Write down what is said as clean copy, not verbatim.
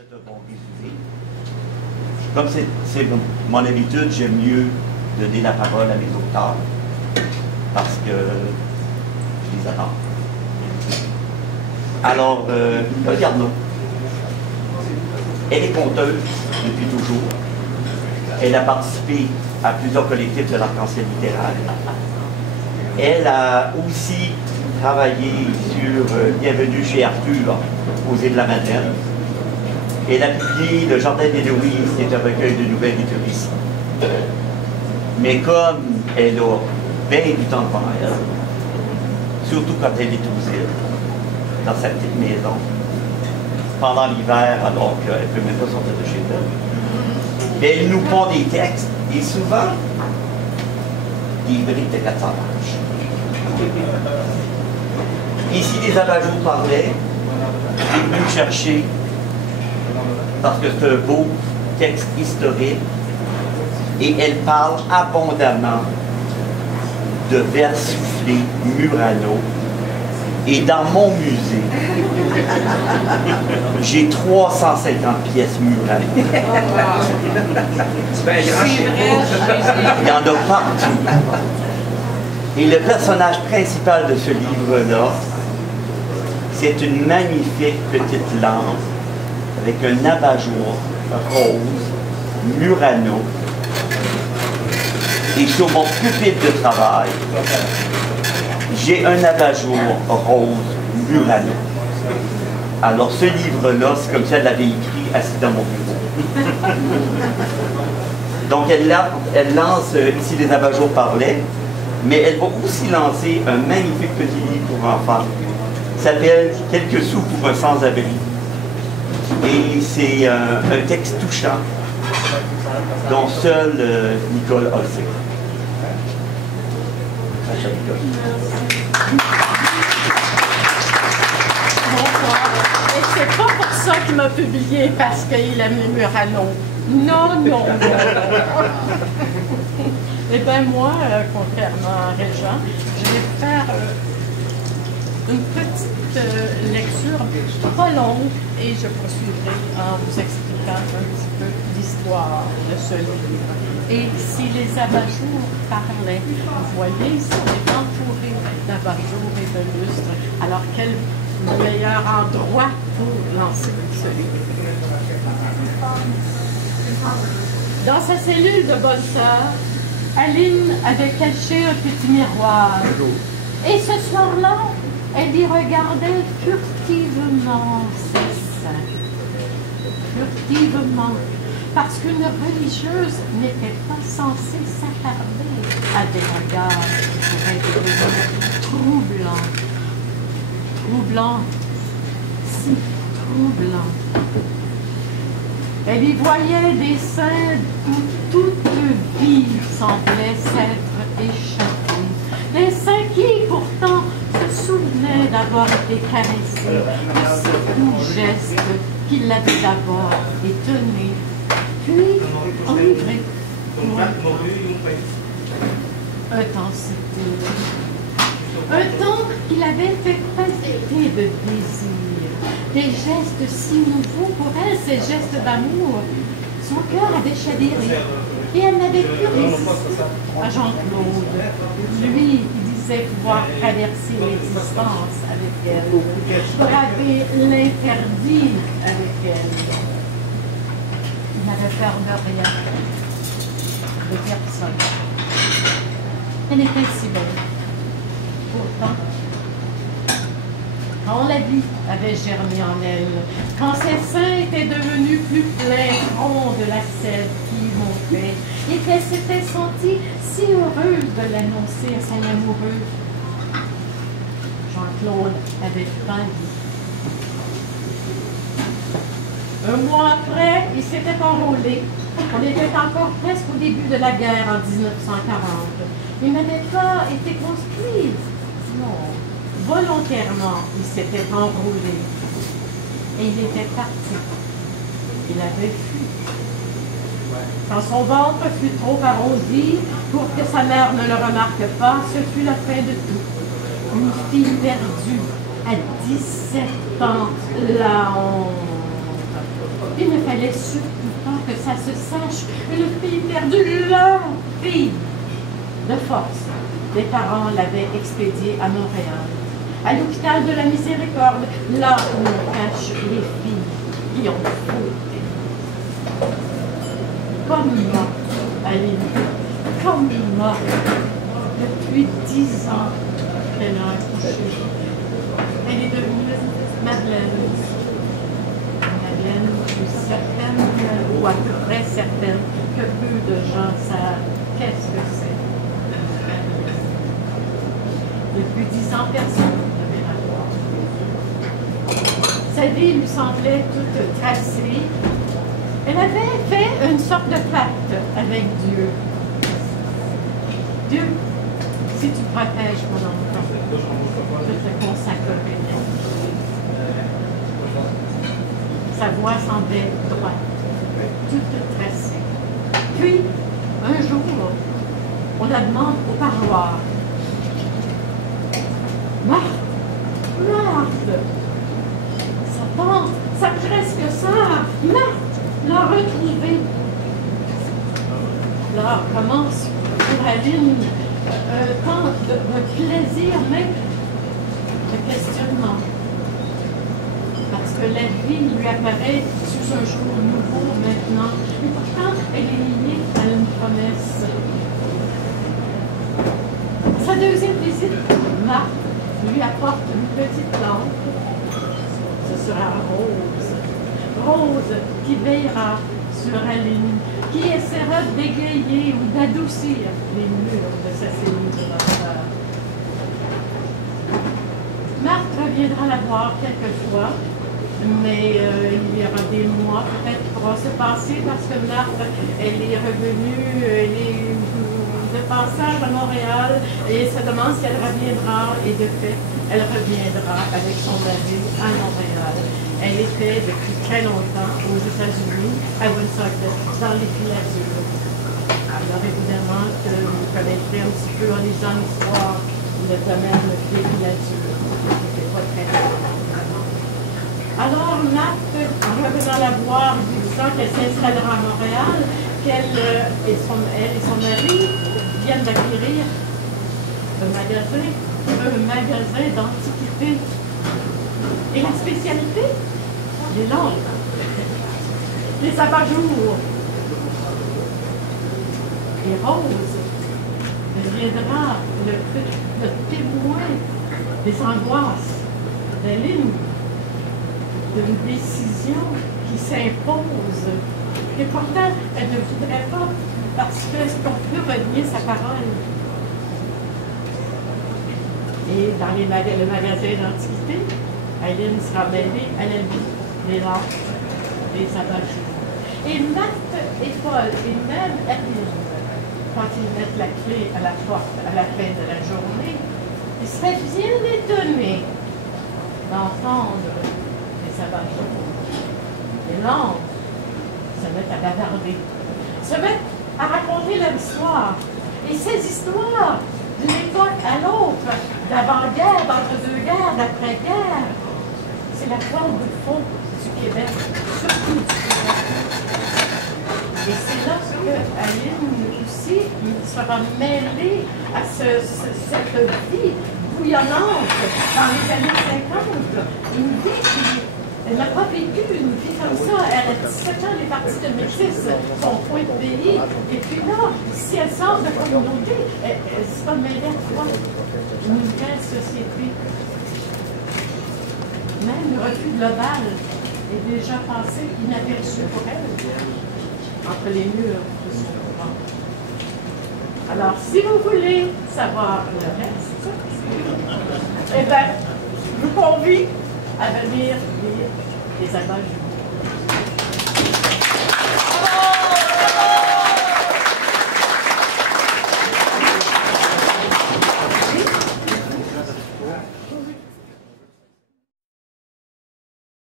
fait un bon résumé. Comme c'est mon habitude, j'aime mieux donner la parole à mes auteurs parce que je les attends. Alors, regardons. Elle est conteuse depuis toujours. Elle a participé à plusieurs collectifs de l'arc-en-ciel littéraire. Elle a aussi travaillé sur Bienvenue chez Arthur, aux îles de la Madeleine. Elle a publié Le Jardin d'Héloïse, qui est un recueil de nouvelles littéristes. Mais comme elle a bien du temps devant elle, surtout quand elle est aux îles, dans sa petite maison, pendant l'hiver, alors qu'elle ne peut même pas sortir de chez elle, mais elle nous pond des textes, et souvent, des briques de 400 pages. Ici, les abat-jours parlaient, elle est venue chercher, parce que c'est un beau texte historique, et elle parle abondamment de vers soufflés Murano. Et dans mon musée, j'ai 350 pièces Murano. Il y en a partout. Et le personnage principal de ce livre-là, c'est une magnifique petite lampe avec un abat-jour rose, Murano. Et sur mon pupitre de travail, j'ai un abat-jour rose Murano. Alors ce livre-là, c'est comme si elle l'avait écrit assis dans mon bureau. Donc elle lance ici les abat-jours parlaient, mais elle va aussi lancer un magnifique petit livre pour enfants. Il s'appelle Quelques sous pour un sans-abri. Et c'est un texte touchant dont seul Nicole a le sait. Et c'est pas pour ça qu'il m'a publié parce qu'il aime les Murano. Non, non, non. Eh bien, moi, contrairement à Régent, je vais faire une petite lecture pas longue et je poursuivrai en vous expliquant un petit peu l'histoire de ce livre. Et si les abat-jours parlaient, vous voyez, ils sont entourés d'abat-jours et de lustres. Alors, quel meilleur endroit pour lancer ce livre? Dans sa cellule de bonne sœur, Aline avait caché un petit miroir. Et ce soir-là, elle y regardait furtivement ses seins. Furtivement. Parce qu'une religieuse n'était pas censée s'attarder à des regards qui pourraient devenir troublants. Troublants. Si troublants. Elle y voyait des seins où toute vie semblait s'être échappée. Des seins qui, pourtant, se souvenaient d'avoir été caressés de ces doux gestes qui l'avaient d'abord étonné, puis enivré. Un temps c'était un temps qu'il avait fait palpiter de désir. Des gestes si nouveaux pour elle, ces gestes d'amour. Son cœur avait chaviré et elle n'avait plus résisté à Jean-Claude. Lui qui disait pouvoir traverser l'existence avec elle, braver l'interdit avec elle. Il n'avait peur de rien, de personne. Elle était si belle. Pourtant, quand la vie avait germé en elle, quand ses seins étaient devenus plus pleins ronds de la sève qui y montait, et qu'elle s'était sentie si heureuse de l'annoncer à son amoureux, Jean-Claude avait pâli. Un mois après, il s'était enrôlé. On était encore presque au début de la guerre en 1940. Il n'avait pas été conscrit. Non. Volontairement, il s'était enrôlé. Et il était parti. Il avait fui. Quand son ventre fut trop arrondi pour que sa mère ne le remarque pas, ce fut la fin de tout. Une fille perdue à 17 ans, la honte. ça se sache. Une fille perdue, leur fille. De force, les parents l'avaient expédiée à Montréal, à l'hôpital de la Miséricorde, là où on cache les filles qui ont fauté. Comme moi, Aline, comme moi, depuis 10 ans qu'elle a accouché. Elle est devenue Madeleine. Madeleine, je suis certaine, ou à peu près certaine, que peu de gens savent qu'est-ce que c'est. Depuis 10 ans, personne ne devait la voir. Sa vie lui semblait toute tracée. Elle avait fait une sorte de pacte avec Dieu. Dieu, si tu protèges mon enfant, je te consacrerai. Sa voix semblait droite, toute tracée. Puis, un jour, on la demande au parloir. Marthe, sa tante, sa presque sœur, Marthe l'a retrouvée. Là commence pour Aline un temps de plaisir, mais de questionnement. Parce que la vie lui apparaît sous un jour nouveau maintenant, et pourtant elle est liée à une promesse. Sa deuxième visite, Marthe lui apporte une petite lampe. Ce sera Rose. Rose qui veillera sur Aline, qui essaiera d'égayer ou d'adoucir les murs de sa cellule de l'horreur. Marthe reviendra la voir quelquefois, mais il y aura des mois peut-être qui pourront se passer parce que Marthe, elle est revenue, elle est de passage à Montréal et se demande si elle reviendra, et de fait, elle reviendra avec son mari à Montréal. Elle était depuis très longtemps aux États-Unis, à Woonsocket, dans les filatures. Alors évidemment que vous connaîtrez un petit peu en lisant l'histoire le domaine des filatures. C'était pas très important. Alors Marthe, en revenant la voir, disant qu'elle s'installera à Montréal, qu'elle et son mari viennent d'acquérir un magasin d'antiquités. Et la spécialité, les lampes, les abat-jours. Et Rose deviendra le témoin des angoisses d'Aline, d'une décision qui s'impose. Et pourtant, elle ne voudrait pas, parce qu'on peut renier sa parole. Et dans le magasin d'antiquité, Aline sera mêlée à la vie des lampes, des abat-jours. Et Marthe est folle, et même Aline, quand ils mettent la clé à la porte à la fin de la journée, ils seraient bien étonnés d'entendre les abat-jours. Les lampes se mettent à bavarder, se mettent à raconter leur histoire. Et ces histoires, d'une époque à l'autre, d'avant-guerre, d'entre-deux guerres, d'après-guerre, c'est la toile de fond du Québec, surtout du Québec. Et c'est là que Aline aussi sera mêlée à cette vie bouillonnante dans les années 50. Une vie qui... Elle n'a pas vécu une vie comme ça. Elle a 17 ans, elle est partie de Métis, son point de pays. Et puis là, si elle sort de communauté, elle sera mêlée à quoi? Une nouvelle société. Même le refus global est déjà passé inaperçu pour elle, entre les murs de son couvent. Alors, si vous voulez savoir le reste, eh bien, je vous convie à venir lire les abat-jours.